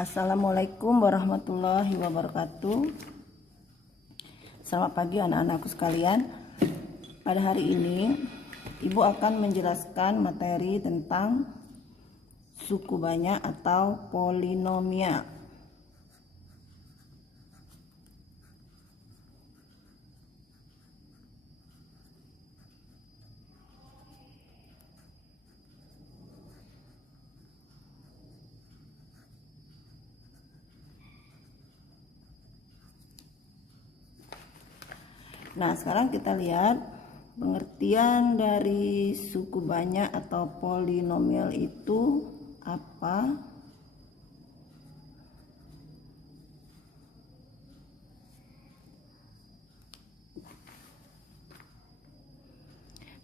Assalamualaikum warahmatullahi wabarakatuh. Selamat pagi anak-anakku sekalian. Pada hari ini Ibu akan menjelaskan materi tentang suku banyak atau polinomial. Nah, sekarang kita lihat pengertian dari suku banyak atau polinomial itu apa.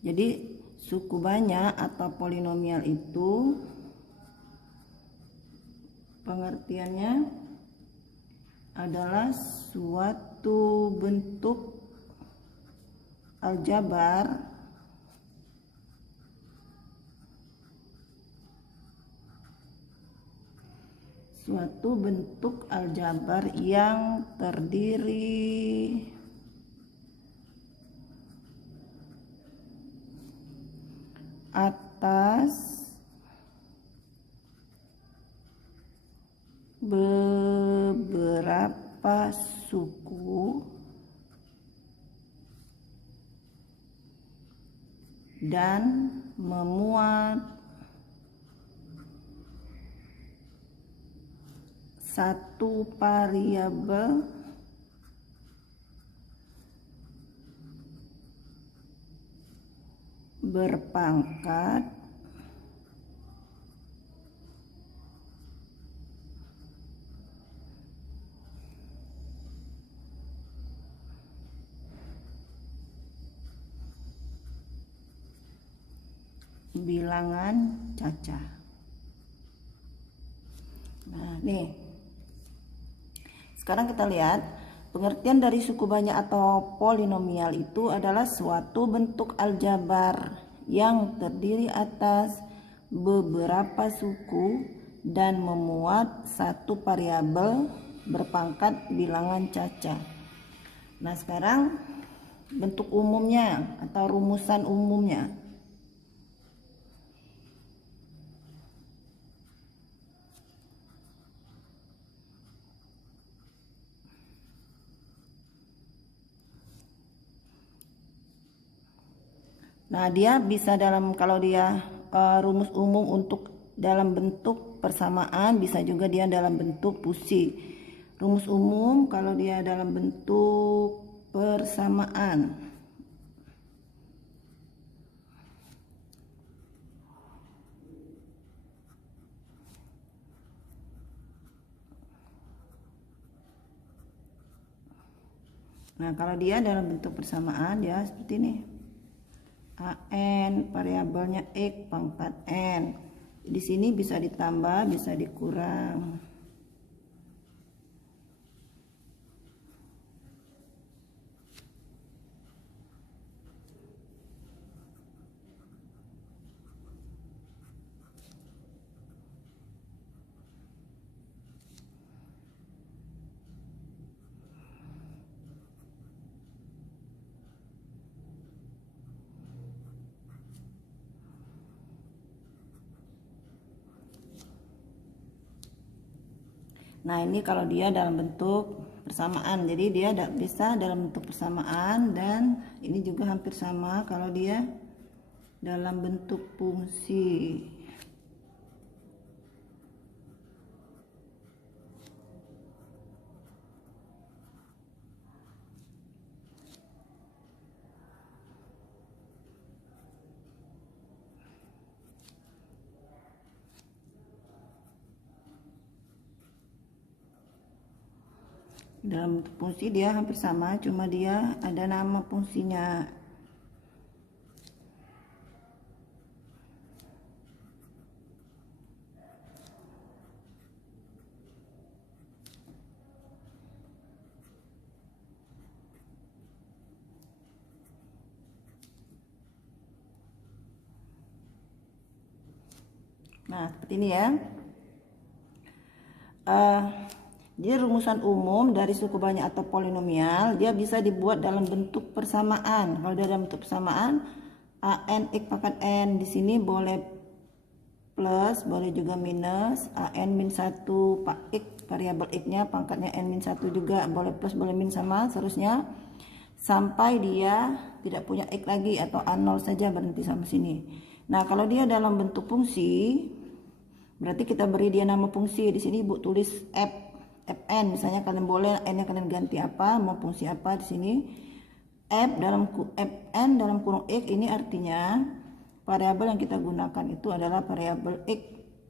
Jadi, suku banyak atau polinomial itu pengertiannya adalah suatu bentuk aljabar yang terdiri atas beberapa suku dan memuat satu variabel berpangkat bilangan cacah. Nah, nih. Sekarang kita lihat pengertian dari suku banyak atau polinomial itu adalah suatu bentuk aljabar yang terdiri atas beberapa suku dan memuat satu variabel berpangkat bilangan cacah. Nah, sekarang bentuk umumnya atau rumusan umumnya. Nah, dia bisa kalau dia rumus umum untuk dalam bentuk persamaan, bisa juga dia dalam bentuk fusi. Rumus umum kalau dia dalam bentuk persamaan. Nah, kalau dia dalam bentuk persamaan dia seperti ini. AN variabelnya X pangkat N. Di sini bisa ditambah, bisa dikurang. Nah, ini kalau dia dalam bentuk persamaan, jadi dia bisa dalam bentuk persamaan, dan ini juga hampir sama kalau dia dalam bentuk fungsi. Dalam bentuk fungsi dia hampir sama, cuma dia ada nama fungsinya. Nah, seperti ini ya. Jadi rumusan umum dari suku banyak atau polinomial dia bisa dibuat dalam bentuk persamaan. Kalau dalam bentuk persamaan, an x pangkat n di sini boleh plus, boleh juga minus. An min 1 pak x, variabel x-nya pangkatnya n min 1 juga boleh plus, boleh min, sama seterusnya sampai dia tidak punya x lagi atau a0 saja, berhenti sampai sini. Nah, kalau dia dalam bentuk fungsi, berarti kita beri dia nama fungsi. Di sini Ibu tulis fn, misalnya kalian boleh n-nya kalian ganti apa, mau fungsi apa di sini. Fn dalam kurung x ini artinya variabel yang kita gunakan itu adalah variabel x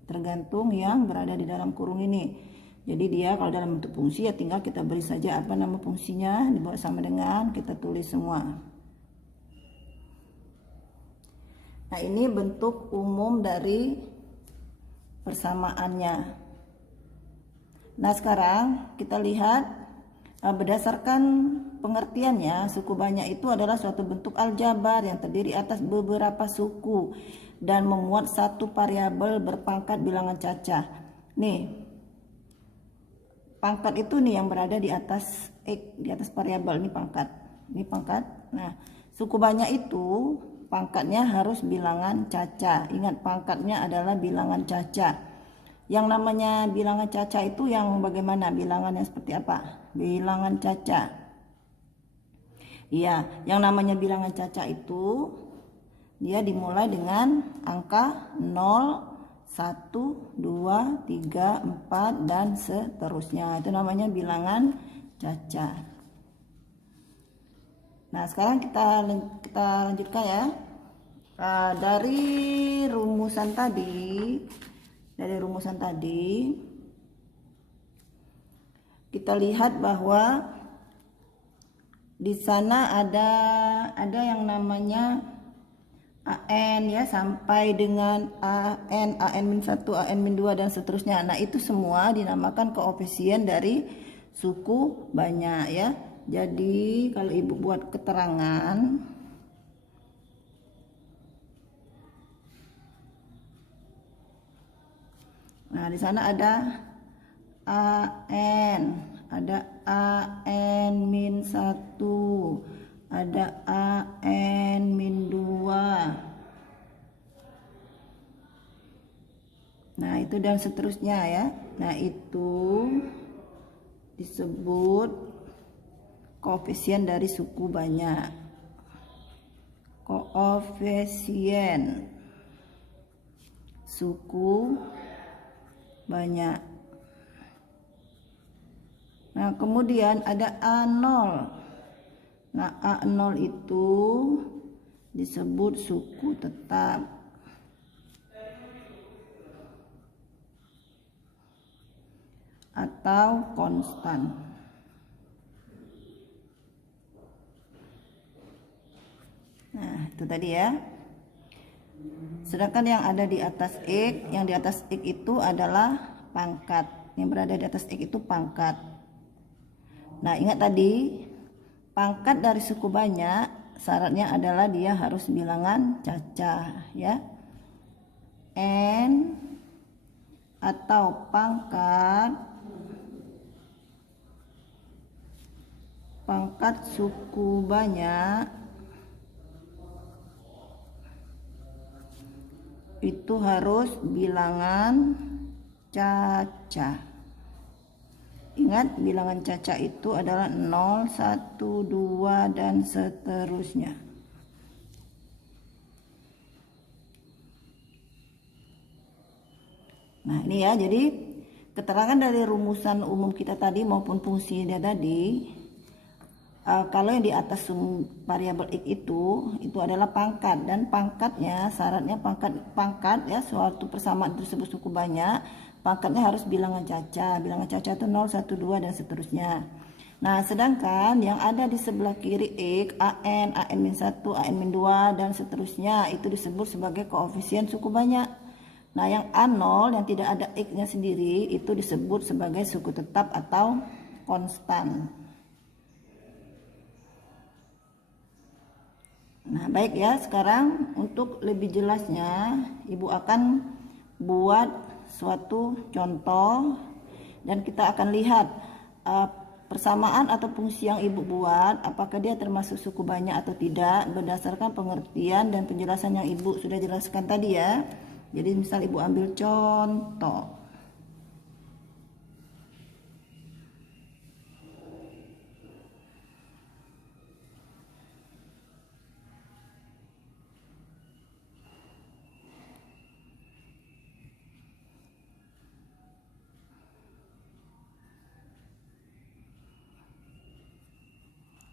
tergantung yang berada di dalam kurung ini. Jadi dia kalau dalam bentuk fungsi ya tinggal kita beri saja apa nama fungsinya, dibuat sama dengan kita tulis semua. Nah, ini bentuk umum dari persamaannya. Nah, sekarang kita lihat berdasarkan pengertiannya, suku banyak itu adalah suatu bentuk aljabar yang terdiri atas beberapa suku dan memuat satu variabel berpangkat bilangan cacah. Nih, pangkat itu nih yang berada di atas x, di atas variabel ini pangkat. Ini pangkat. Nah, suku banyak itu pangkatnya harus bilangan cacah. Ingat, pangkatnya adalah bilangan cacah. Yang namanya bilangan cacah itu yang bagaimana? Bilangan yang seperti apa? Bilangan cacah. Iya, yang namanya bilangan cacah itu dia dimulai dengan angka 0, 1, 2, 3, 4 dan seterusnya. Itu namanya bilangan cacah. Nah, sekarang kita lanjutkan ya. Dari rumusan tadi kita lihat bahwa di sana ada yang namanya an ya, sampai dengan an min 1, an min 2 dan seterusnya. Nah, itu semua dinamakan koefisien dari suku banyak ya. Jadi kalau Ibu buat keterangan, nah di sana ada an, ada an min 1, ada an min 2. Nah, itu dan seterusnya ya. Nah, itu disebut koefisien dari suku banyak. Koefisien suku banyak. Nah, kemudian ada A0. Nah, A0 itu disebut suku tetap. Atau konstan. Nah, itu tadi ya. Sedangkan yang ada di atas X, yang di atas X itu adalah pangkat. Yang berada di atas X itu pangkat. Nah, ingat tadi, pangkat dari suku banyak syaratnya adalah dia harus bilangan cacah ya. N atau pangkat suku banyak itu harus bilangan cacah. Ingat, bilangan cacah itu adalah 0, 1, 2 dan seterusnya. Nah, ini ya, jadi keterangan dari rumusan umum kita tadi maupun fungsinya tadi, kalau yang di atas variabel x itu adalah pangkat, dan pangkatnya syaratnya pangkat ya, suatu persamaan tersebut suku banyak, pangkatnya harus bilangan cacah. Bilangan cacah itu 0, 1, 2 dan seterusnya. Nah, sedangkan yang ada di sebelah kiri x, an min 1, an min 2 dan seterusnya itu disebut sebagai koefisien suku banyak. Nah, yang A0 yang tidak ada x-nya sendiri itu disebut sebagai suku tetap atau konstan. Nah, baik ya, sekarang untuk lebih jelasnya Ibu akan buat suatu contoh Dan kita akan lihat persamaan atau fungsi yang ibu buat, apakah dia termasuk suku banyak atau tidak, berdasarkan pengertian dan penjelasan yang ibu sudah jelaskan tadi ya. Jadi misal ibu ambil contoh.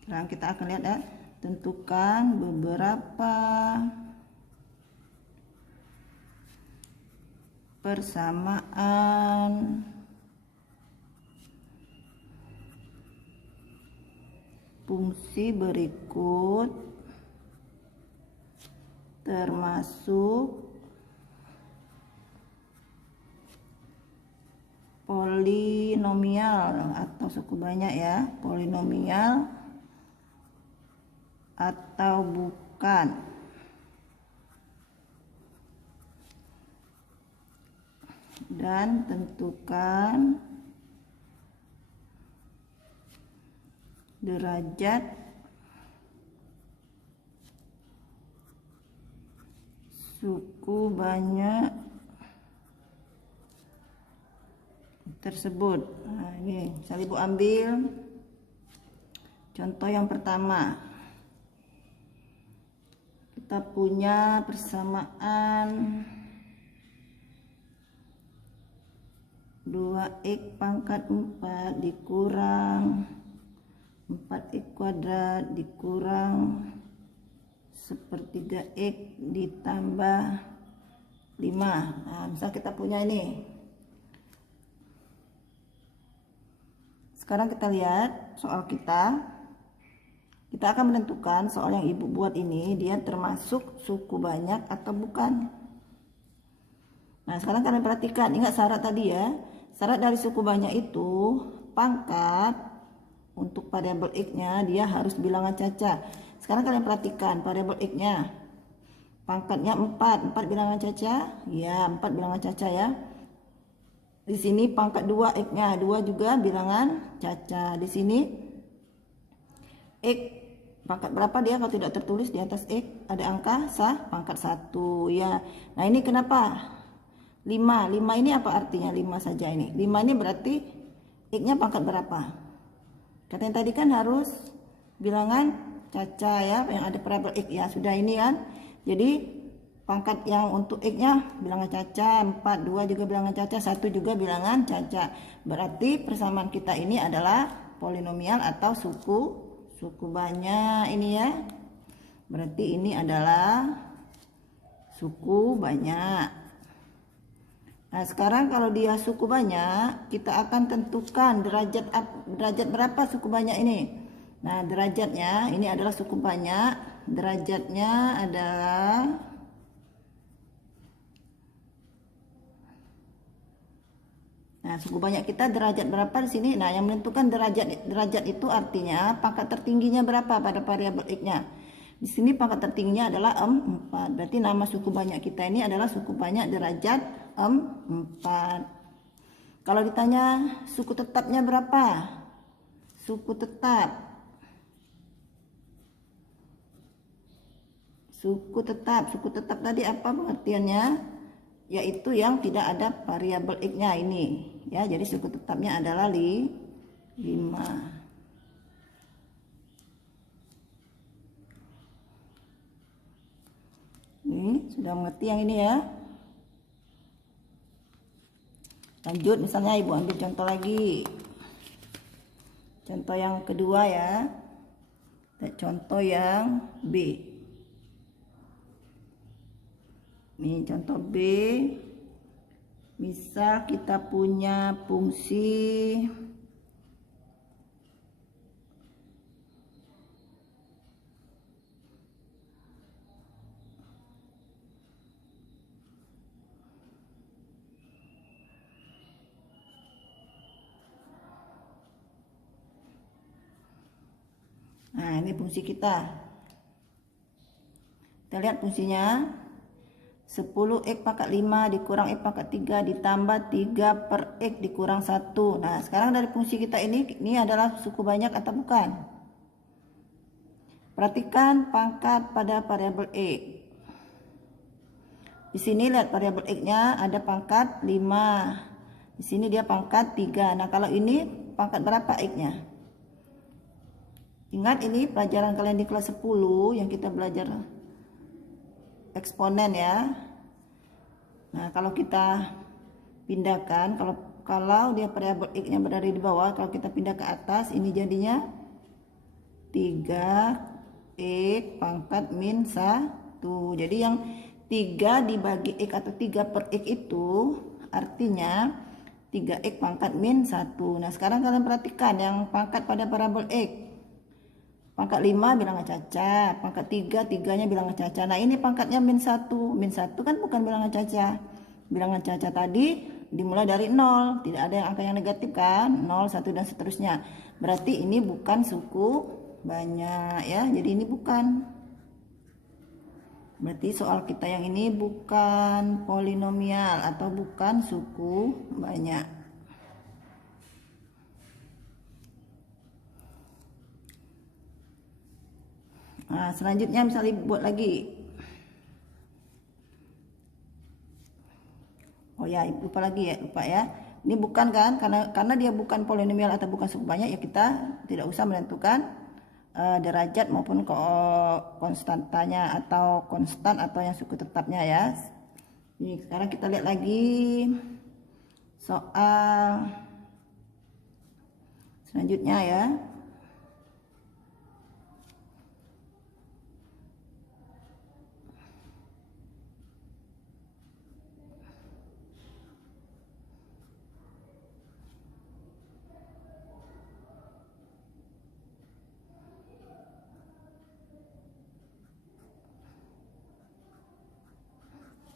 Sekarang kita akan lihat ya, tentukan beberapa persamaan fungsi berikut termasuk polinomial atau suku banyak ya, polinomial atau bukan. Dan tentukan derajat suku banyak tersebut. Nah, ini misalnya ibu ambil contoh yang pertama. Kita punya persamaan 2x pangkat 4 dikurang 4x kuadrat dikurang 1/3x ditambah 5. Nah, misal kita punya ini. Sekarang kita lihat soal kita. Kita akan menentukan soal yang ibu buat ini dia termasuk suku banyak atau bukan. Nah, sekarang kalian perhatikan, ingat syarat tadi ya. Syarat dari suku banyak itu pangkat untuk variabel x-nya dia harus bilangan caca. Sekarang kalian perhatikan variabel x-nya. Pangkatnya 4 bilangan caca? Ya, 4 bilangan caca ya. Di sini pangkat 2 x-nya, 2 juga bilangan caca. Di sini x pangkat berapa dia kalau tidak tertulis di atas x ada angka pangkat 1 ya. Nah, ini kenapa 5 ini apa artinya 5 saja ini? 5 ini berarti x-nya pangkat berapa? Katanya tadi kan harus bilangan caca ya, yang ada variabel x ya. Sudah ini kan. Jadi pangkat yang untuk x-nya bilangan caca, 4, 2 juga bilangan caca, 1 juga bilangan caca. Berarti persamaan kita ini adalah polinomial atau suku banyak ini ya. Berarti ini adalah suku banyak. Nah, sekarang kalau dia suku banyak, kita akan tentukan derajat berapa suku banyak ini. Nah, derajatnya ini adalah suku banyak. Derajatnya adalah Nah, suku banyak kita derajat berapa di sini? Nah, yang menentukan derajat itu artinya pangkat tertingginya berapa pada variabel x-nya. Di sini pangkat tertingginya adalah 4. Berarti nama suku banyak kita ini adalah suku banyak derajat 4. Kalau ditanya suku tetapnya berapa? Suku tetap tadi apa pengertiannya? Yaitu yang tidak ada variabel x-nya ini ya. Jadi suku tetapnya adalah 5. Ini sudah mengerti yang ini ya. Lanjut, misalnya ibu ambil contoh lagi. Contoh yang kedua ya. Contoh yang B. Nih contoh B, misal kita punya fungsi Nah, ini fungsi kita. Kita lihat fungsinya. 10x pangkat 5 dikurang x pangkat 3 ditambah 3 per x dikurang 1. Nah, sekarang dari fungsi kita ini adalah suku banyak atau bukan? Perhatikan pangkat pada variabel x. Di sini lihat variabel x-nya ada pangkat 5. Di sini dia pangkat 3. Nah, kalau ini pangkat berapa x-nya? Ingat ini pelajaran kalian di kelas 10 yang kita belajar eksponen ya. Nah, kalau kita pindahkan, kalau dia variabel x-nya berada di bawah, kalau kita pindah ke atas, ini jadinya 3x pangkat min 1. Jadi yang 3 dibagi x atau 3 per x itu artinya 3x pangkat min 1. Nah, sekarang kalian perhatikan yang pangkat pada variabel x. Pangkat 5 bilangan caca, pangkat 3 3-nya bilangan caca. Nah, ini pangkatnya min 1. Min 1 kan bukan bilangan caca. Bilangan caca tadi dimulai dari 0, tidak ada yang angka yang negatif kan, 0, 1 dan seterusnya. Berarti ini bukan suku banyak ya. Jadi ini bukan. Berarti soal kita yang ini bukan polinomial atau bukan suku banyak. Nah, selanjutnya misalnya buat lagi. Oh ya, lupa ya. Ini bukan kan, karena dia bukan polinomial atau bukan suku banyak ya, kita tidak usah menentukan derajat maupun konstantanya atau konstan atau yang suku tetapnya ya. Ini sekarang kita lihat lagi soal selanjutnya ya.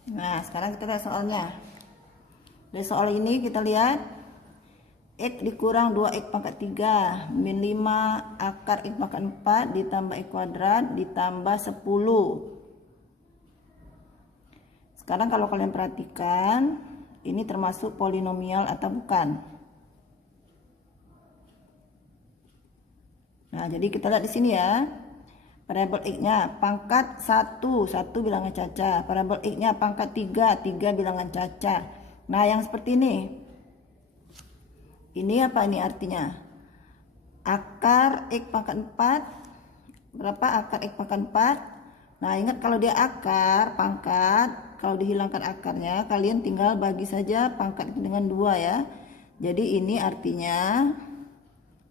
Nah, sekarang kita lihat soalnya. Dari soal ini kita lihat x dikurang 2x pangkat 3 min 5 akar x pangkat 4 ditambah x kuadrat ditambah 10. Sekarang kalau kalian perhatikan, ini termasuk polinomial atau bukan? Nah, jadi kita lihat di sini ya. Variabel x-nya pangkat 1 bilangan caca. Variabel x-nya pangkat 3 bilangan caca. Nah, yang seperti ini. Ini apa ini artinya? Akar x pangkat 4. Berapa akar x pangkat 4? Nah, ingat kalau dia akar, pangkat, kalau dihilangkan akarnya, kalian tinggal bagi saja pangkat itu dengan 2 ya. Jadi ini artinya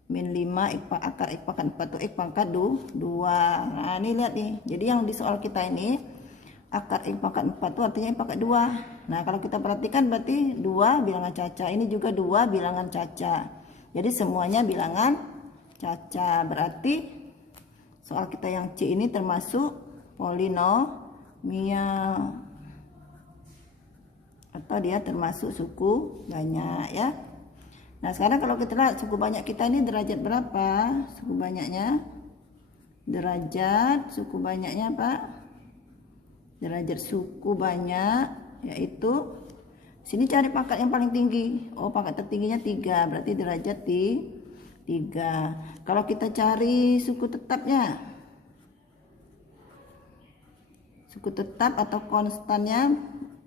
min 5 akar x pangkat 4 itu x pangkat 2. Nah, ini lihat nih. Jadi yang di soal kita ini akar x pangkat 4 itu artinya x pangkat 2. Nah, kalau kita perhatikan berarti 2 bilangan caca. Ini juga 2 bilangan caca. Jadi semuanya bilangan caca. Berarti soal kita yang C ini termasuk polinomial atau dia termasuk suku banyak ya. Nah, sekarang kalau kita lihat suku banyak kita ini derajat berapa? Suku banyaknya derajat suku banyaknya Pak? Derajat suku banyak yaitu sini cari pangkat yang paling tinggi. Oh, pangkat tertingginya 3, berarti derajat 3. Kalau kita cari suku tetapnya, suku tetap atau konstannya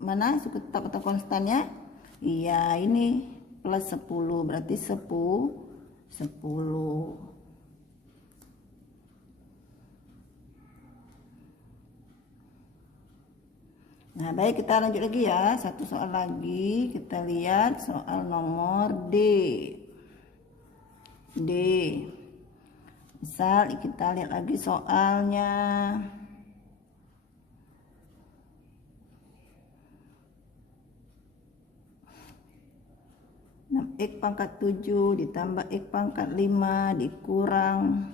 mana? Suku tetap atau konstannya? Iya, ini plus 10, berarti 10. Nah, baik, kita lanjut lagi ya. Satu soal lagi, kita lihat soal nomor D. Misal kita lihat lagi soalnya. X pangkat 7 ditambah X pangkat 5 dikurang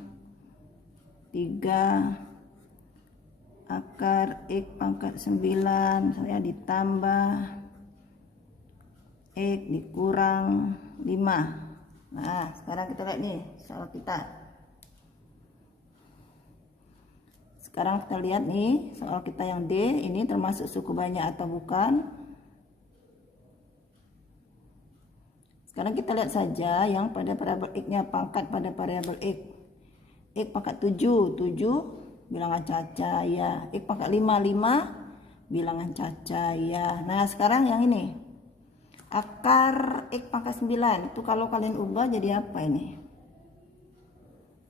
3 akar X pangkat 9 misalnya ditambah X dikurang 5. Nah, sekarang kita lihat nih soal kita. Sekarang kita lihat nih soal kita yang D, ini termasuk suku banyak atau bukan. Sekarang kita lihat saja yang pada variabel X-nya, pangkat pada variabel X. X pangkat 7, 7 bilangan caca ya. X pangkat 5, 5 bilangan caca ya. Nah sekarang yang ini, akar X pangkat 9 itu kalau kalian ubah jadi apa ini?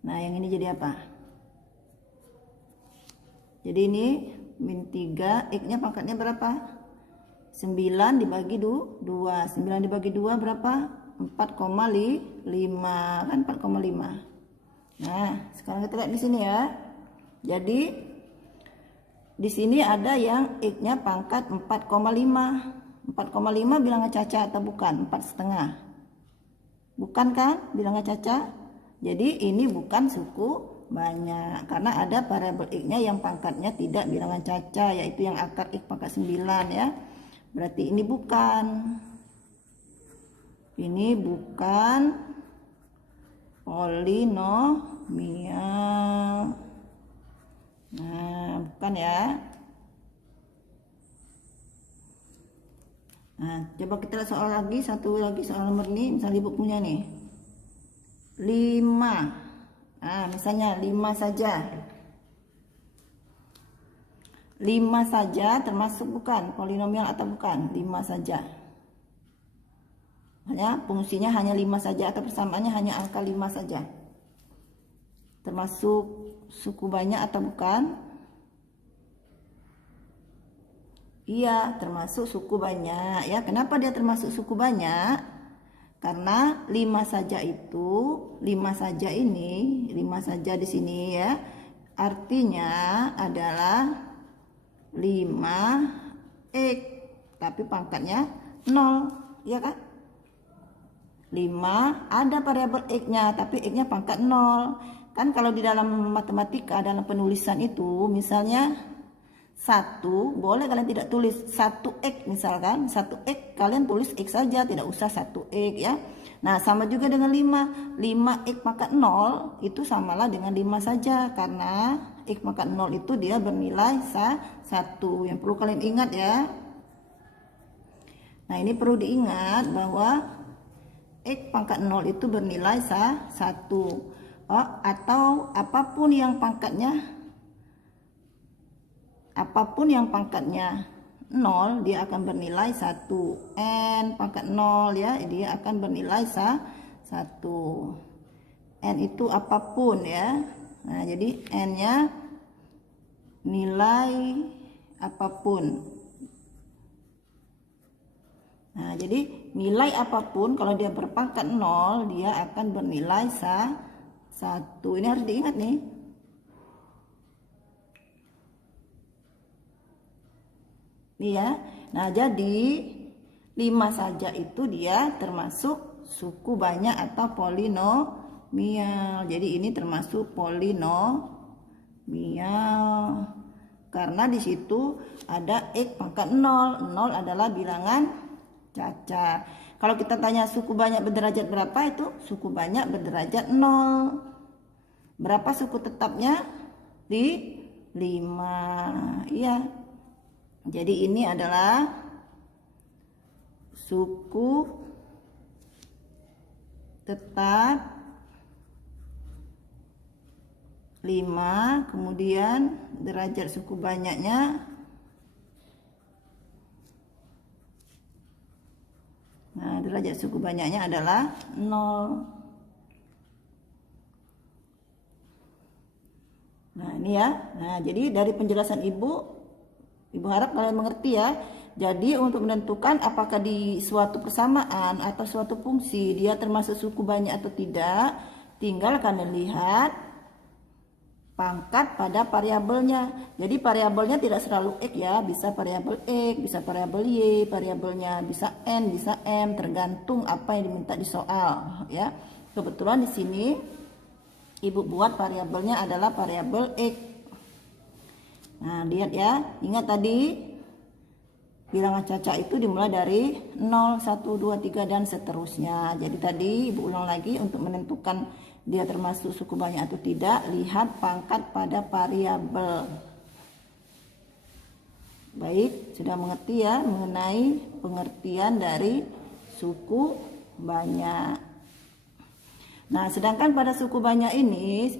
Nah yang ini jadi apa? Jadi ini min 3, X nya pangkatnya berapa? 9 dibagi 2, 9 dibagi 2 berapa? 4,5 kan 4,5. Nah sekarang kita lihat di sini ya. Jadi di sini ada yang X nya pangkat 4,5. 4,5 bilangan caca atau bukan? 4,5. Bukan kan bilangan caca? Jadi ini bukan suku banyak karena ada variabel X-nya yang pangkatnya tidak bilangan caca, yaitu yang akar X pangkat 9 ya. Berarti ini bukan. Ini bukan polinomial. Nah, bukan ya. Nah, coba kita lihat soal lagi, satu lagi soal nomor ini, misalnya ibu punya nih 5. Nah, misalnya 5 saja. 5 saja termasuk bukan polinomial atau bukan? 5 saja. Hanya fungsinya hanya 5 saja atau persamaannya hanya angka 5 saja. Termasuk suku banyak atau bukan? Iya, termasuk suku banyak ya. Kenapa dia termasuk suku banyak? Karena 5 saja itu, 5 saja ini, 5 saja di sini ya. Artinya adalah 5x, tapi pangkatnya 0, ya kan? 5 ada variabel X-nya, tapi X-nya pangkat 0. Kan kalau di dalam matematika, dalam penulisan itu, misalnya 1, boleh kalian tidak tulis 1x misalkan, 1x kalian tulis x saja, tidak usah 1x ya. Nah sama juga dengan 5, 5x pangkat 0 itu samalah dengan 5 saja, karena x pangkat 0 itu dia bernilai 1. Yang perlu kalian ingat ya. Nah ini perlu diingat bahwa x pangkat 0 itu bernilai 1. Atau apapun yang pangkatnya 0 dia akan bernilai 1. N pangkat 0 ya, dia akan bernilai 1. N itu apapun ya. Nah jadi N nya nilai apapun. Nah jadi nilai apapun kalau dia berpangkat 0 dia akan bernilai 1. Ini harus diingat nih. Nih ya. Nah jadi 5 saja itu dia termasuk suku banyak atau polinomial. Jadi ini termasuk polinomial karena di situ ada x pangkat 0. 0 adalah bilangan caca. Kalau kita tanya suku banyak berderajat berapa, itu suku banyak berderajat 0. Berapa suku tetapnya? Di 5. Iya. Jadi ini adalah suku tetap 5, kemudian derajat suku banyaknya derajat suku banyaknya adalah 0. Nah ini ya. Nah jadi dari penjelasan Ibu harap kalian mengerti ya. Jadi untuk menentukan apakah di suatu persamaan atau suatu fungsi dia termasuk suku banyak atau tidak, tinggal kalian lihat pangkat pada variabelnya. Jadi variabelnya tidak selalu X ya, bisa variabel X, bisa variabel Y, variabelnya bisa N, bisa M, tergantung apa yang diminta di soal ya. Kebetulan di sini Ibu buat variabelnya adalah variabel X. Nah lihat ya, ingat tadi bilangan acak itu dimulai dari 0, 1, 2, 3 dan seterusnya. Jadi tadi Ibu ulang lagi, untuk menentukan dia termasuk suku banyak atau tidak, lihat pangkat pada variabel. Baik, sudah mengerti ya mengenai pengertian dari suku banyak. Nah, sedangkan pada suku banyak ini,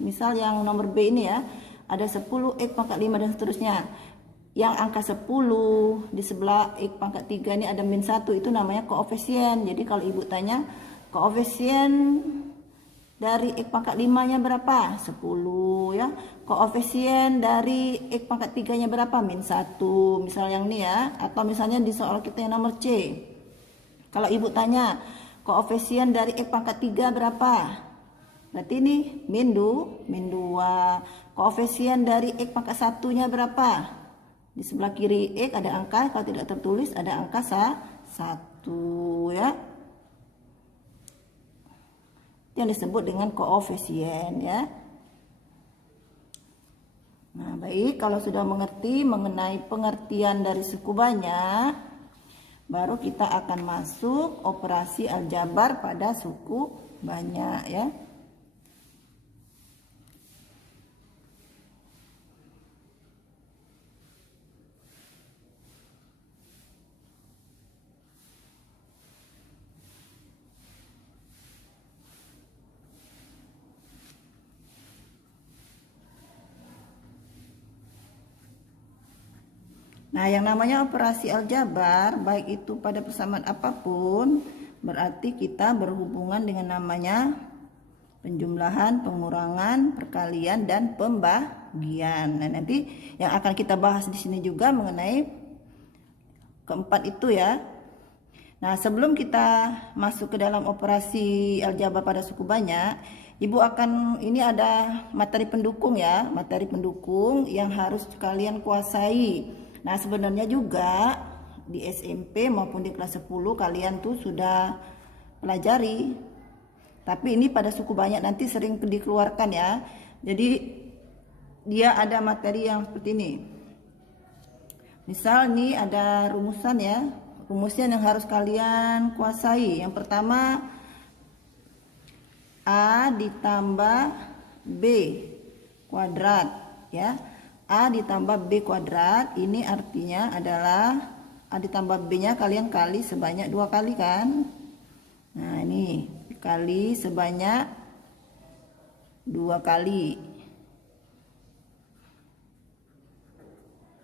misal yang nomor B ini ya, ada 10 X pangkat 5 dan seterusnya. Yang angka 10 di sebelah X pangkat 3 ini ada min 1, itu namanya koefisien. Jadi kalau Ibu tanya koefisien dari X pangkat 5-nya berapa? 10 ya. Koefisien dari X pangkat 3-nya berapa? Min 1. Misal yang ini ya. Atau misalnya di soal kita yang nomor C. Kalau Ibu tanya koefisien dari X pangkat 3 berapa? Berarti ini min 2. Koefisien dari X pangkat 1-nya berapa? Di sebelah kiri X ada angka, kalau tidak tertulis ada angka 1 ya. Yang disebut dengan koefisien ya. Nah, baik, kalau sudah mengerti mengenai pengertian dari suku banyak, baru kita akan masuk operasi aljabar pada suku banyak ya. Nah, yang namanya operasi aljabar, baik itu pada persamaan apapun, berarti kita berhubungan dengan namanya penjumlahan, pengurangan, perkalian, dan pembagian. Nah, nanti yang akan kita bahas di sini juga mengenai keempat itu ya. Nah, sebelum kita masuk ke dalam operasi aljabar pada suku banyak, Ibu akan, ini ada materi pendukung ya, materi pendukung yang harus kalian kuasai. Nah, sebenarnya juga di SMP maupun di kelas 10 kalian tuh sudah pelajari. Tapi ini pada suku banyak nanti sering dikeluarkan ya. Jadi dia ada materi yang seperti ini. Misal nih ada rumusan ya. Rumusnya yang harus kalian kuasai. Yang pertama A ditambah B kuadrat ya. A ditambah B kuadrat ini artinya adalah A ditambah B nya kalian kali sebanyak 2 kali kan. Nah, ini dikali sebanyak 2 kali.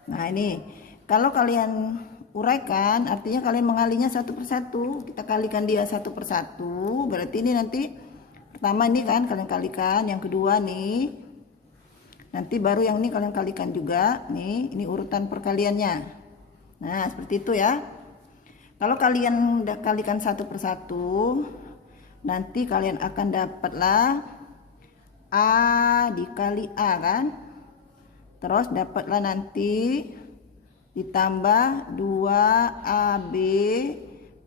Nah, ini kalau kalian uraikan artinya kalian mengalinya satu persatu. Kita kalikan dia satu persatu, berarti ini nanti pertama ini kan kalian kalikan, yang kedua nih nanti baru yang ini kalian kalikan juga nih, ini urutan perkaliannya. Nah, seperti itu ya. Kalau kalian udah kalikan satu persatu, nanti kalian akan dapatlah A dikali A kan. Terus dapatlah nanti ditambah 2AB,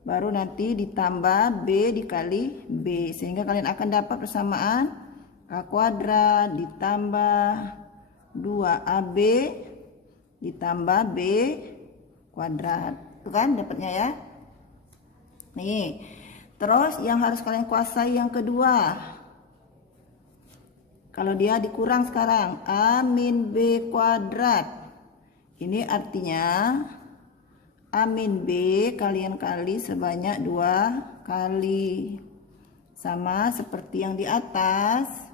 baru nanti ditambah B dikali B, sehingga kalian akan dapat persamaan A kuadrat ditambah 2AB ditambah B kuadrat. Itu kan dapatnya ya. Nih, terus yang harus kalian kuasai yang kedua. Kalau dia dikurang sekarang A min B kuadrat. Ini artinya A min B kalian kali sebanyak 2 kali. Sama seperti yang di atas.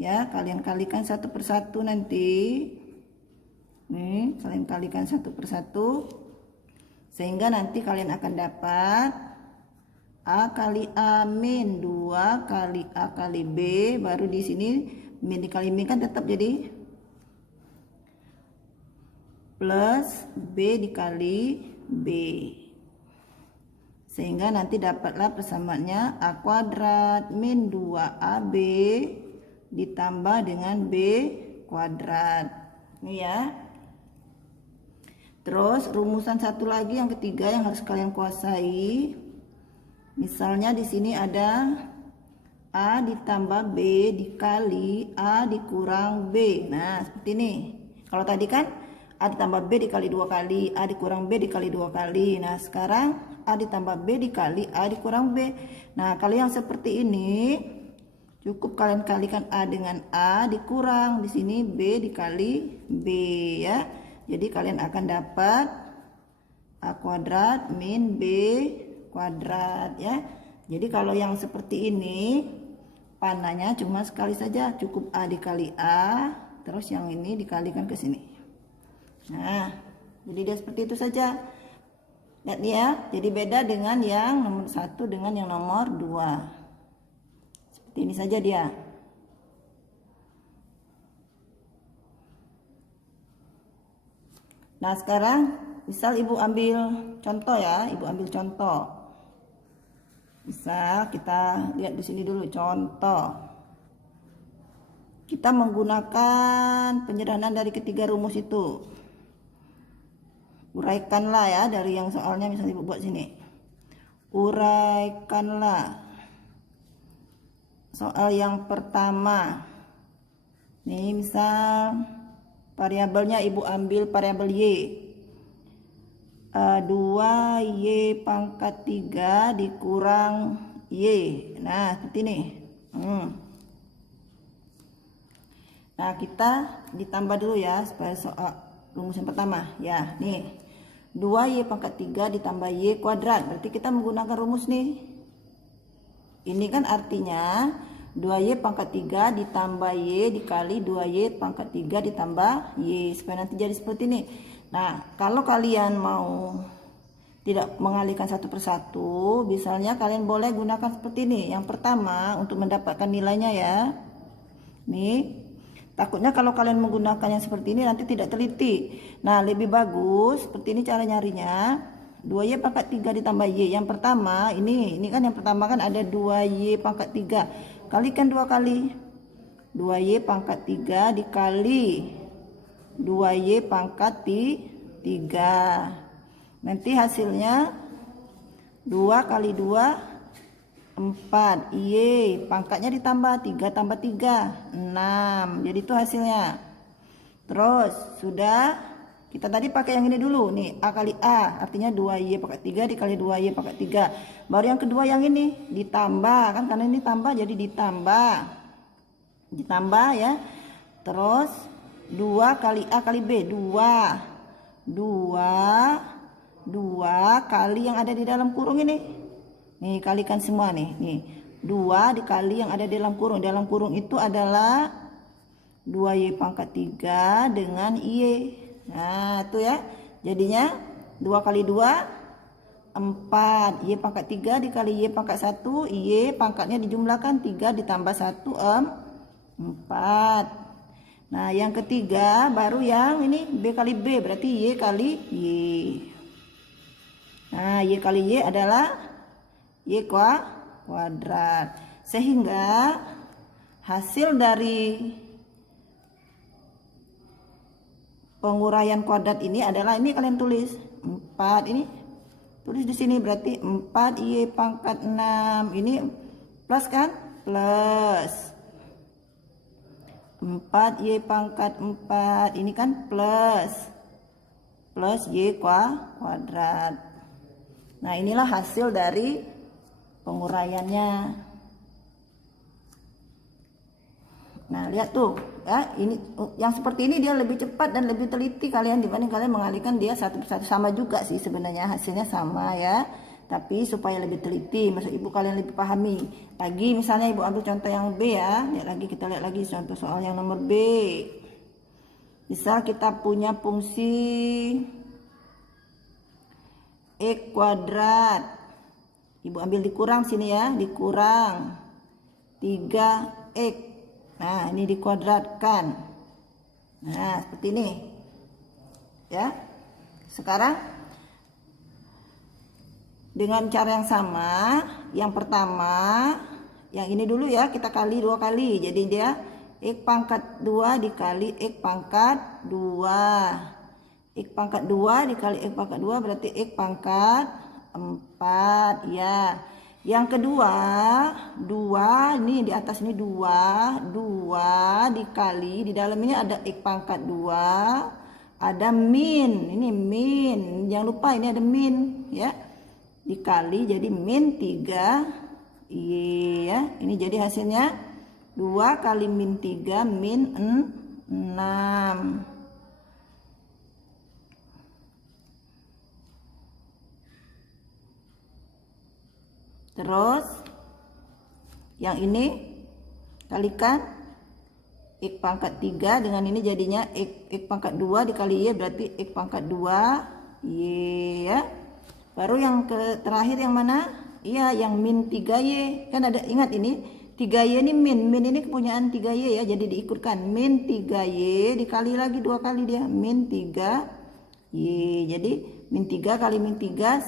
Ya, kalian kalikan satu persatu nanti. Nih, kalian kalikan satu persatu. Sehingga nanti kalian akan dapat A kali A min 2 kali A kali B, baru di sini min dikali min kan tetap jadi plus B dikali B. Sehingga nanti dapatlah persamaannya A kuadrat min 2AB ditambah dengan B kuadrat. Ini ya. Terus rumusan satu lagi yang ketiga yang harus kalian kuasai. Misalnya di sini ada A ditambah B dikali A dikurang B. Nah, seperti ini. Kalau tadi kan A ditambah B dikali 2 kali, A dikurang B dikali 2 kali. Nah, sekarang A ditambah B dikali A dikurang B. Nah, kalau yang seperti ini cukup kalian kalikan A dengan A dikurang di sini B dikali B ya. Jadi kalian akan dapat A kuadrat min B kuadrat ya. Jadi kalau yang seperti ini panahnya cuma sekali saja, cukup A dikali A, terus yang ini dikalikan ke sini. Nah, jadi dia seperti itu saja. Lihat nih ya, jadi beda dengan yang nomor 1 dengan yang nomor 2. Seperti ini saja dia. Nah, sekarang misal ibu ambil contoh ya, ibu ambil contoh. Misal kita lihat di sini dulu contoh. Kita menggunakan penyederhanaan dari ketiga rumus itu. Uraikanlah ya dari yang soalnya misalnya ibu buat sini. Uraikanlah soal yang pertama. Nih misal variabelnya ibu ambil variabel Y. 2Y pangkat 3 dikurang Y. Nah seperti ini. Nah kita ditambah dulu ya supaya soal rumus yang pertama ya. Nih 2Y pangkat 3 ditambah Y kuadrat, berarti kita menggunakan rumus nih. Ini kan artinya 2Y pangkat 3 ditambah Y dikali 2Y pangkat 3 ditambah Y, supaya nanti jadi seperti ini. Nah kalau kalian mau tidak mengalihkan satu persatu, misalnya kalian boleh gunakan seperti ini. Yang pertama untuk mendapatkan nilainya ya, nih takutnya kalau kalian menggunakan yang seperti ini nanti tidak teliti. Nah lebih bagus seperti ini cara nyarinya. 2Y pangkat 3 ditambah Y. Yang pertama ini kan yang pertama kan ada 2Y pangkat 3. Kalikan 2 kali. 2Y pangkat 3 dikali 2Y pangkat 3. Nanti hasilnya 2 kali 2 4, Y pangkatnya ditambah 3 tambah 3 6, jadi itu hasilnya. Terus sudah, kita tadi pakai yang ini dulu nih, A kali A artinya 2Y pangkat 3 dikali 2Y pangkat 3. Baru yang kedua yang ini ditambah kan, karena ini tambah jadi ditambah ya. Terus 2 kali A kali B 2 kali yang ada di dalam kurung ini. Nih kalikan semua nih. 2 dikali yang ada di dalam kurung. Dalam kurung itu adalah 2Y pangkat 3 dengan Y. Nah itu ya. Jadinya 2 kali 2 4. Y pangkat 3 dikali Y pangkat 1. Y pangkatnya dijumlahkan 3 ditambah 1 4. Nah yang ketiga baru yang ini B kali B, berarti Y kali Y. Nah Y kali Y adalah Y kuadrat. Sehingga hasil dari penguraian kuadrat ini adalah, ini kalian tulis 4, ini tulis di sini berarti 4Y pangkat 6. Ini plus kan? Plus 4Y pangkat 4. Ini kan plus Y kuadrat. Nah inilah hasil dari penguraiannya. Nah lihat tuh ya, ini yang seperti ini dia lebih cepat dan lebih teliti kalian dibanding kalian mengalihkan dia satu persatu. Sama juga sih sebenarnya hasilnya sama ya, tapi supaya lebih teliti, maksud ibu kalian lebih pahami lagi. Misalnya ibu ambil contoh yang B ya, kita lihat lagi contoh soal yang nomor B. Misal kita punya fungsi X kuadrat, ibu ambil dikurang sini ya, dikurang 3X. Nah ini dikuadratkan. Nah seperti ini ya. Sekarang dengan cara yang sama, yang pertama yang ini dulu ya, kita kali 2 kali, jadi dia X pangkat 2 dikali X pangkat 2. X pangkat 2 dikali X pangkat 2 berarti X pangkat 4 ya. Yang kedua 2, ini di atas ini 2 dikali, di dalam ini ada X pangkat 2 ada min, ini min, jangan lupa ini ada min ya, dikali jadi min 3 Y ya. Ini jadi hasilnya 2 kali min 3 min 6. Terus yang ini kalikan X pangkat 3 dengan ini jadinya X pangkat 2 dikali Y berarti X pangkat 2 Y ya. Baru yang terakhir yang mana? Iya, yang min 3Y. Kan ada, ingat ini 3Y ini min ini kepunyaan 3Y ya. Jadi diikutkan min 3Y dikali lagi 2 kali dia min 3Y. Jadi min 3 kali min 3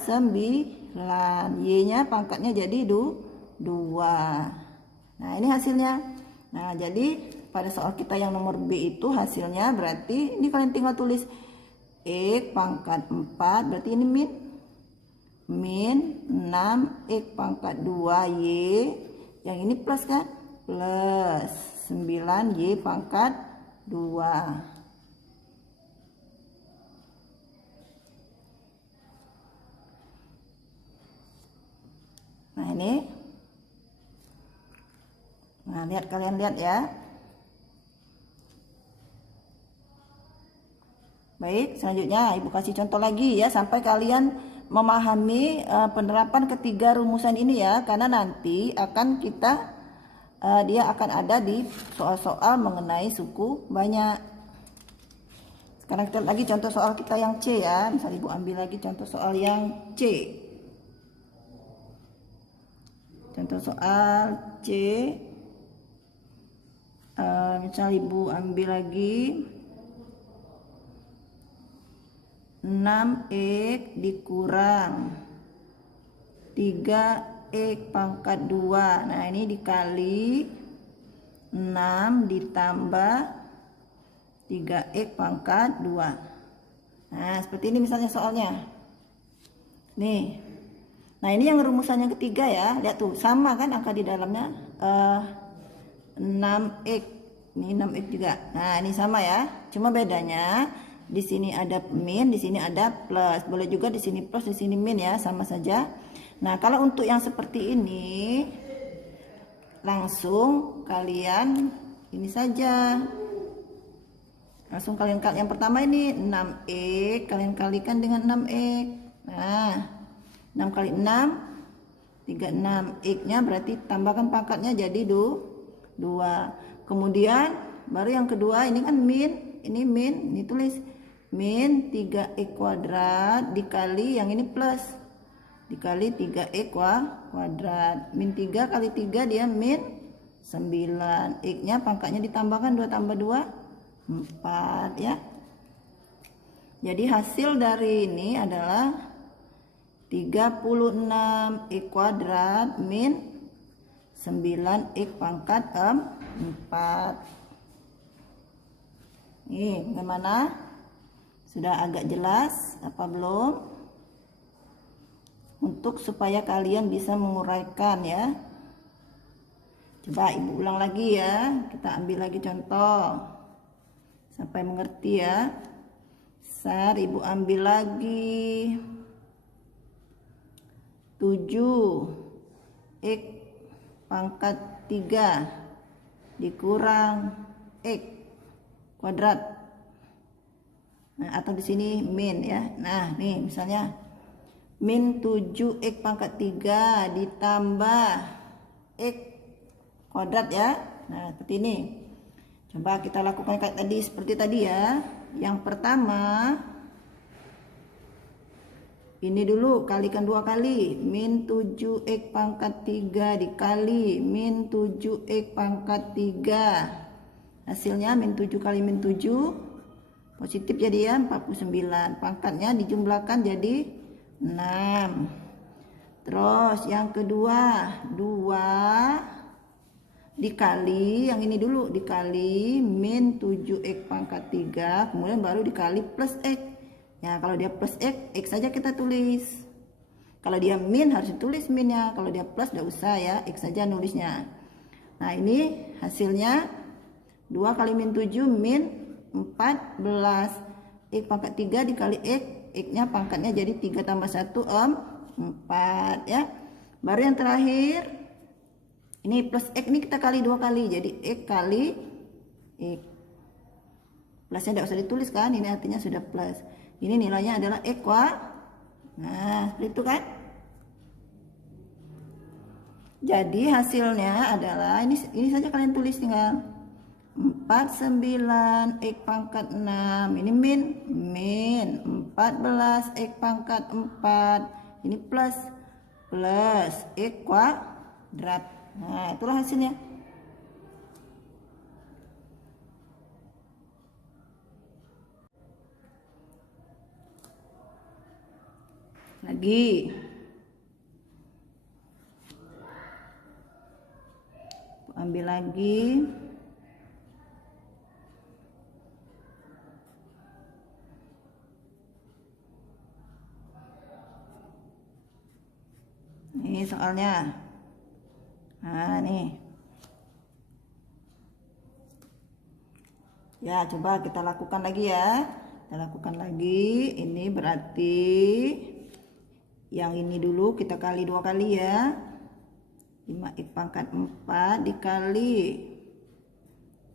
9. Y-nya pangkatnya jadi 2. Nah, ini hasilnya. Nah, jadi pada soal kita yang nomor B itu hasilnya berarti ini kalian tinggal tulis X pangkat 4 berarti ini min 6 X pangkat 2 Y, yang ini plus kan, plus 9 Y pangkat 2. Nah ini, nah lihat, kalian lihat ya. Baik, selanjutnya Ibu kasih contoh lagi ya sampai kalian memahami penerapan ketiga rumusan ini ya, karena nanti akan dia akan ada di soal-soal mengenai suku banyak. Sekarang kita lagi contoh soal kita yang C ya. Misal Ibu ambil lagi contoh soal yang C. Contoh soal C, misal Ibu ambil lagi 6X dikurang 3X pangkat 2. Nah ini dikali 6 ditambah 3X pangkat 2. Nah seperti ini misalnya soalnya. Nih, nah ini yang rumusan yang ketiga ya. Lihat tuh, sama kan angka di dalamnya 6X. Ini 6X juga. Nah ini sama ya, cuma bedanya di sini ada min, di sini ada plus. Boleh juga di sini plus, di sini min ya, sama saja. Nah, kalau untuk yang seperti ini langsung kalian ini saja. Langsung kalian yang pertama ini 6x kalian kalikan dengan 6x. Nah, 6 kali 6 36, x-nya berarti tambahkan pangkatnya jadi 2. Kemudian baru yang kedua ini kan min, ini tulis min 3x kuadrat dikali yang ini plus dikali 3x kuadrat. Min 3 kali 3 dia min 9. X nya pangkatnya ditambahkan 2 tambah 2 4 ya. Jadi hasil dari ini adalah 36 x kuadrat min 9x pangkat 4. Ini bagaimana? Sudah agak jelas apa belum? Untuk supaya kalian bisa menguraikan ya. Coba Ibu ulang lagi ya. Kita ambil lagi contoh sampai mengerti ya. Ibu ambil lagi 7x pangkat 3 dikurang x kuadrat. Nah, atau di sini min ya. Nah, nih misalnya min 7x pangkat 3 ditambah x kuadrat ya. Nah, seperti ini. Coba kita lakukan kayak tadi, seperti tadi ya. Yang pertama ini dulu kalikan 2 kali, min 7x pangkat 3 dikali min 7x pangkat 3. Hasilnya min 7 kali min 7 positif jadi ya 49. Pangkatnya dijumlahkan jadi 6. Terus yang kedua 2 dikali yang ini dulu dikali min 7x pangkat 3 kemudian baru dikali plus x. Ya kalau dia plus x saja kita tulis. Kalau dia min harus ditulis minnya. Kalau dia plus tidak usah ya, x saja nulisnya. Nah ini hasilnya 2 kali min 7 min 14. X pangkat 3 dikali X, X-nya pangkatnya jadi 3 tambah 1, 4 ya. Baru yang terakhir, ini plus X ini kita kali 2 kali, jadi X kali X. Plusnya tidak usah ditulis kan, ini artinya sudah plus. Ini nilainya adalah X kuadrat. Nah, seperti itu kan. Jadi hasilnya adalah, ini saja kalian tulis tinggal 49 X pangkat 6, ini min 14 X pangkat 4, ini plus X kuadrat. Nah, itulah hasilnya. Lagi ambil lagi. Ini soalnya. Nah, nih. Ya, coba kita lakukan lagi ya. Kita lakukan lagi. Ini berarti yang ini dulu kita kali 2 kali ya. 5x pangkat 4 dikali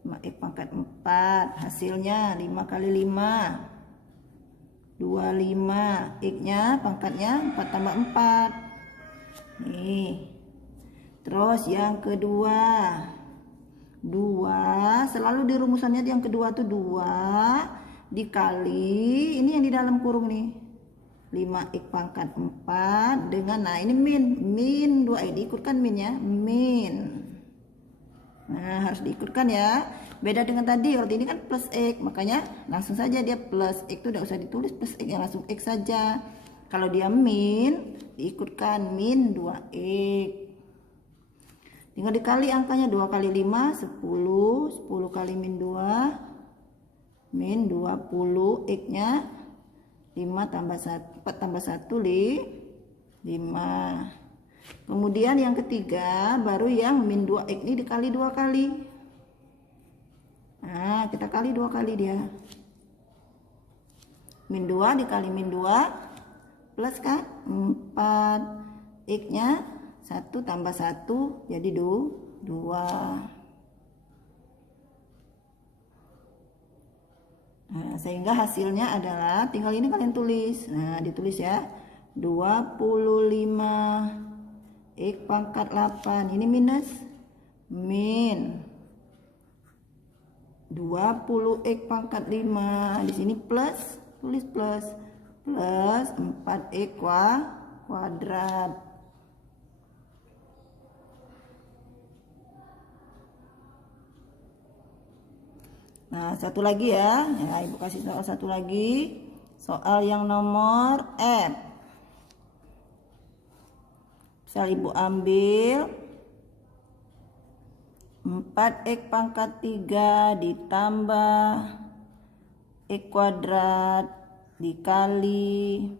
5x pangkat 4, hasilnya 5 kali 5 25, X nya pangkatnya 4 tambah 4 nih. Terus yang kedua 2, selalu di rumusannya yang kedua tuh 2 dikali ini yang di dalam kurung nih 5x pangkat 4 dengan, nah ini min 2, diikutkan minnya, min. Nah, harus diikutkan ya. Beda dengan tadi, waktu ini kan plus X, makanya langsung saja dia plus X itu udah usah ditulis plus X, ya langsung X saja. Kalau dia min, diikutkan min 2X. Tinggal dikali angkanya, 2 kali 5 10, 10 kali min 2 min 20, X nya 5 tambah 1, 4 tambah 1, 5. Kemudian yang ketiga, baru yang min 2X ini dikali 2 kali. Nah, kita kali 2 kali dia. Min 2 dikali min 2, plus kan? 4. X nya 1 tambah 1, jadi 2. Nah, sehingga hasilnya adalah, tinggal ini kalian tulis. Nah, ditulis ya. 25 X pangkat 8. Ini minus min 20 X pangkat 5. Di sini plus, tulis plus 4X kuadrat. Nah, satu lagi ya. Ya, Ibu kasih soal satu lagi. Soal yang nomor F. Misal Ibu ambil 4X pangkat 3 ditambah X kuadrat dikali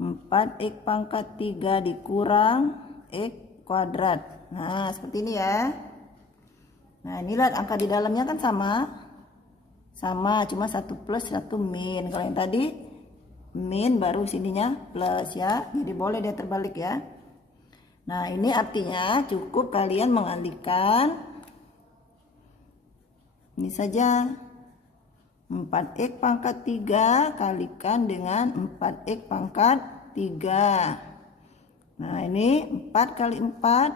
4X pangkat 3 dikurang X kuadrat. Nah, seperti ini ya. Nah, ini lihat angka di dalamnya kan sama, cuma satu plus satu min. Kalau yang tadi min baru sininya plus ya, jadi boleh dia terbalik ya. Nah, ini artinya cukup kalian mengalihkan ini saja 4X pangkat 3 kalikan dengan 4X pangkat 3. Nah, ini 4 kali 4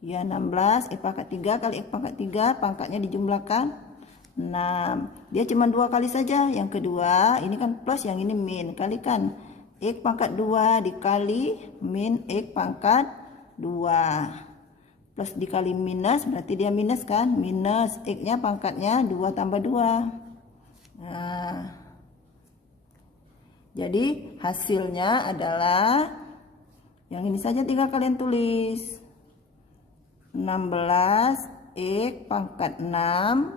ya 16, X pangkat 3 kali X pangkat 3, pangkatnya dijumlahkan 6. Dia cuma 2 kali saja. Yang kedua ini kan plus, yang ini min, kalikan X pangkat 2 dikali min X pangkat 2 plus dikali minus, berarti dia minus kan, minus X nya pangkatnya 2 tambah 2. Nah, jadi hasilnya adalah yang ini saja, tinggal kalian tulis 16 X pangkat 6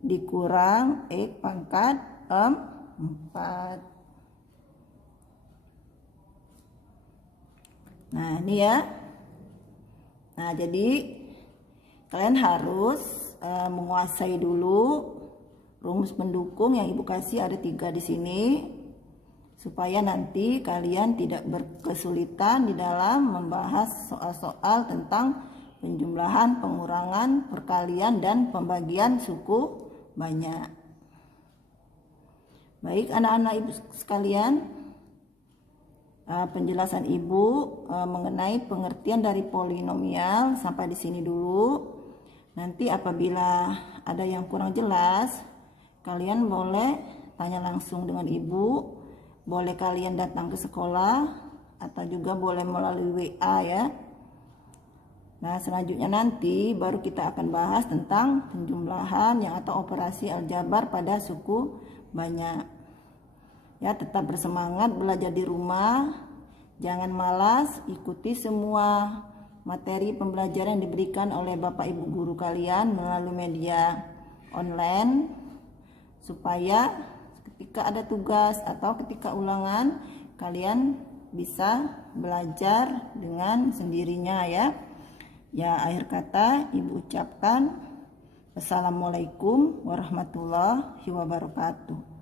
dikurang X pangkat 4. Nah, ini ya. Nah, jadi kalian harus menguasai dulu Rumus pendukung yang Ibu kasih ada 3 di sini, supaya nanti kalian tidak berkesulitan di dalam membahas soal-soal tentang penjumlahan, pengurangan, perkalian, dan pembagian suku banyak. Baik anak-anak Ibu sekalian, penjelasan Ibu mengenai pengertian dari polinomial sampai di sini dulu. Nanti apabila ada yang kurang jelas, kalian boleh tanya langsung dengan Ibu, boleh kalian datang ke sekolah, atau juga boleh melalui WA ya. Nah, selanjutnya nanti baru kita akan bahas tentang penjumlahan yang atau operasi aljabar pada suku banyak. Ya, tetap bersemangat belajar di rumah, jangan malas, ikuti semua materi pembelajaran yang diberikan oleh Bapak Ibu guru kalian melalui media online, supaya ketika ada tugas atau ketika ulangan kalian bisa belajar dengan sendirinya ya. Ya, akhir kata Ibu ucapkan Assalamualaikum warahmatullahi wabarakatuh.